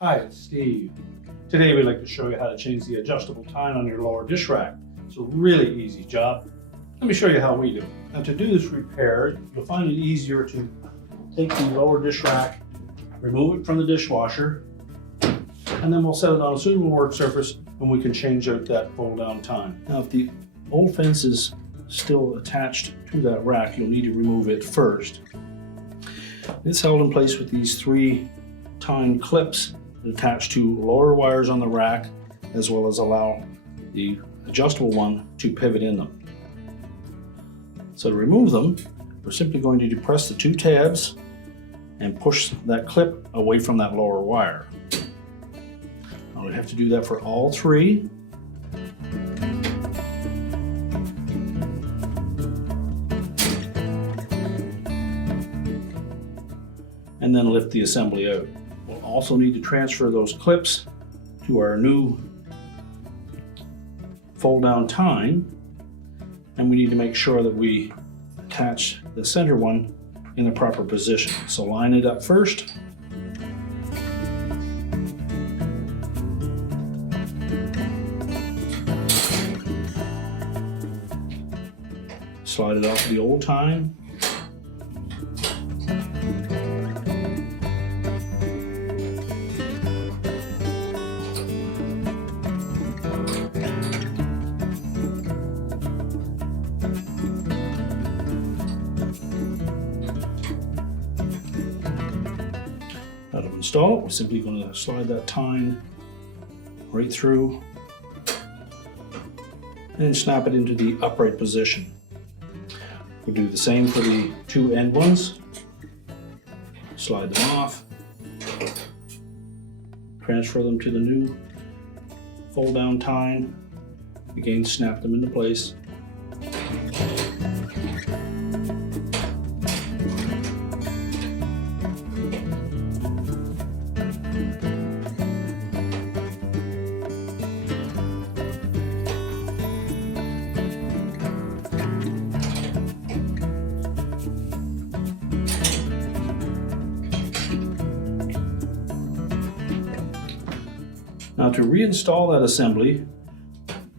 Hi, it's Steve. Today we'd like to show you how to change the adjustable tine on your lower dish rack. It's a really easy job. Let me show you how we do it. Now to do this repair, you'll find it easier to take the lower dish rack, remove it from the dishwasher, and then we'll set it on a suitable work surface and we can change out that fold down tine. Now if the old fence is still attached to that rack, you'll need to remove it first. It's held in place with these 3 tine clips attached to lower wires on the rack, as well as allow the adjustable one to pivot in them. So to remove them, we're simply going to depress the 2 tabs and push that clip away from that lower wire. Now we have to do that for all 3. And then lift the assembly out. We'll also need to transfer those clips to our new fold down tine, and we need to make sure that we attach the center one in the proper position. So line it up first. Slide it off the old tine. Now to install it, we're simply going to slide that tine right through and snap it into the upright position. We'll do the same for the 2 end ones. Slide them off, transfer them to the new fold down tine, again snap them into place. Now to reinstall that assembly,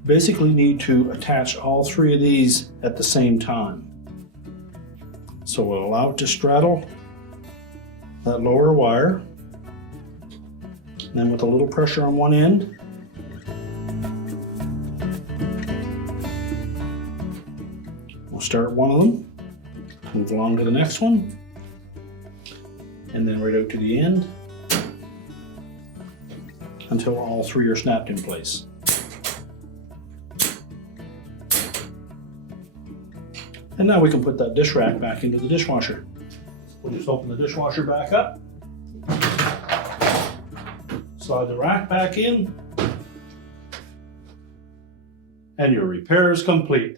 basically need to attach all 3 of these at the same time. So we'll allow it to straddle that lower wire, and then with a little pressure on one end, we'll start one of them, move along to the next one, and then right out to the end, until all 3 are snapped in place. And now we can put that dish rack back into the dishwasher. We'll just open the dishwasher back up, slide the rack back in, and your repair is complete.